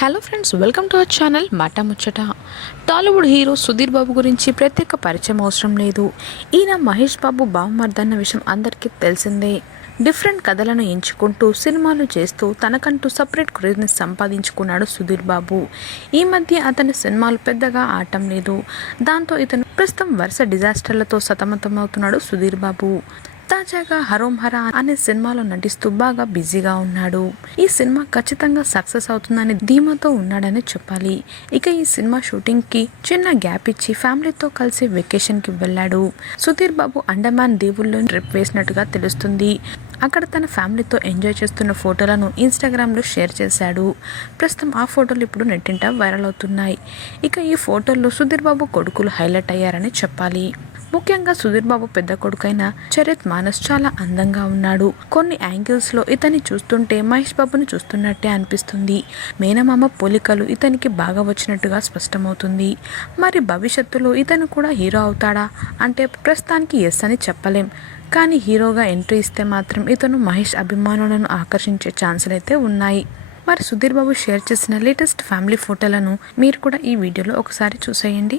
Hello friends welcome to our channel మాట ముచ్చట Tollywood hero Sudheer Babu గురించి ప్రత్యేక పరిచయం అవసరం లేదు. ఈయన మహేష్ బాబు బావమర్దన్న విషయం అందరికీ తెలిసిందే. డిఫరెంట్ కథలను ఎంచుకుంటూ సినిమాలు చేస్తూ తనకంటూ సపరేట్ క్రేజ్ని సంపాదించుకున్నాడు సుధీర్ బాబు. ఈ మధ్య అతని సినిమాలు పెద్దగా ఆడటం లేదు. దాంతో ఇతను ప్రస్తుతం వరుస డిజాస్టర్లతో సతమతమవుతున్నాడు సుధీర్ బాబు. తాజాగా హరోం హరా అనే సినిమాలో నటిస్తూ బాగా బిజీగా ఉన్నాడు. ఈ సినిమా ఖచ్చితంగా సక్సెస్ అవుతుందని ధీమాతో ఉన్నాడని చెప్పాలి. ఇక ఈ సినిమా షూటింగ్కి చిన్న గ్యాప్ ఇచ్చి ఫ్యామిలీతో కలిసి వెకేషన్కి వెళ్ళాడు. సుధీర్ బాబు అండమాన్ దీవుల్లో ట్రిప్ వేసినట్టుగా తెలుస్తుంది. అక్కడ తన ఫ్యామిలీతో ఎంజాయ్ చేస్తున్న ఫోటోలను ఇన్స్టాగ్రామ్లో షేర్ చేశాడు. ప్రస్తుతం ఆ ఫోటోలు ఇప్పుడు నెట్టింట వైరల్ అవుతున్నాయి. ఇక ఈ ఫోటోల్లో సుధీర్ బాబు కొడుకులు హైలైట్ అయ్యారని చెప్పాలి. ముఖ్యంగా సుధీర్ బాబు పెద్ద కొడుకైన చరిత్ మానస్ చాలా అందంగా ఉన్నాడు. కొన్ని యాంగిల్స్లో ఇతన్ని చూస్తుంటే మహేష్ బాబుని చూస్తున్నట్టే అనిపిస్తుంది. మేనమామ పోలికలు ఇతనికి బాగా వచ్చినట్టుగా స్పష్టమవుతుంది. మరి భవిష్యత్తులో ఇతను కూడా హీరో అవుతాడా? అంటే ప్రస్తుతానికి ఎస్ అని చెప్పలేం. కానీ హీరోగా ఎంట్రీ ఇస్తే మాత్రం ఇతను మహేష్ అభిమానులను ఆకర్షించే ఛాన్సులు అయితే ఉన్నాయి. మరి సుధీర్ బాబు షేర్ చేసిన లేటెస్ట్ ఫ్యామిలీ ఫోటోలను మీరు కూడా ఈ వీడియోలో ఒకసారి చూసేయండి.